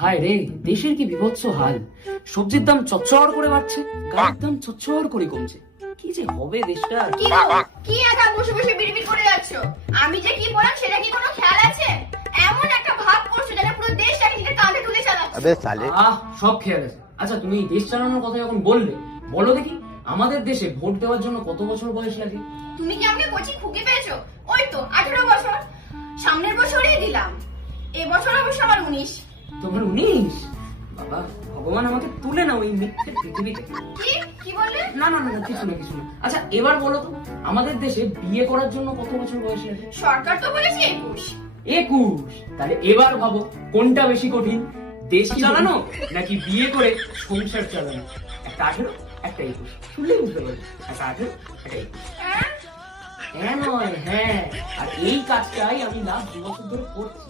হায় রে, দেশের কি বিভৎস হাল। সবজির দাম চচ্চড় করে বাড়ছে, গাড়ির দাম চচ্চড় করে কমছে। কি যে হবে দেশটা। কি গো, কি একা বসে বসে বিড়বিড় করে যাচ্ছ? আমি যে কি বললাম সেটা কি কোনো খেয়াল আছে? এমন একটা ভাব করছো যেন পুরো দেশটাকে নিজের কাঁধে তুলে চালাচ্ছ। সব খেয়াল আছে। আচ্ছা, তুমি এই দেশ চালানোর কথা যখন বললে, বলো দেখি আমাদের দেশে ভোট দেওয়ার জন্য কত বছর বয়স লাগে? তুমি কি আমাকে কচি খুকি পেয়েছো? ওই তো 18 বছর। সামনের বছরই দিলাম। এবছর অবশ্য আমার 19। তোমার 19? বাবা, ভগবান আমাকে তুলে না ওই মিথ্যে পৃথিবীতে। কি কি বললে? না না না না, কিছু না কিছু না। আচ্ছা, এবার বলো তো আমাদের দেশে বিয়ে করার জন্য কত বছর বয়স লাগে? সরকার তো বলেছে 21। 21? তাহলে এবার ভাবো কোনটা বেশি কঠিন, দেশ চালানো নাকি বিয়ে করে সংসার চালানো? একটা 18, একটা 21। শুনলেই বুঝতে পারবে, একটা 18, একটা 21। হ্যাঁ? হ্যাঁ নয় হ্যাঁ। আর এই কাজটাই আমি লাস্ট 2 বছর ধরে করছি।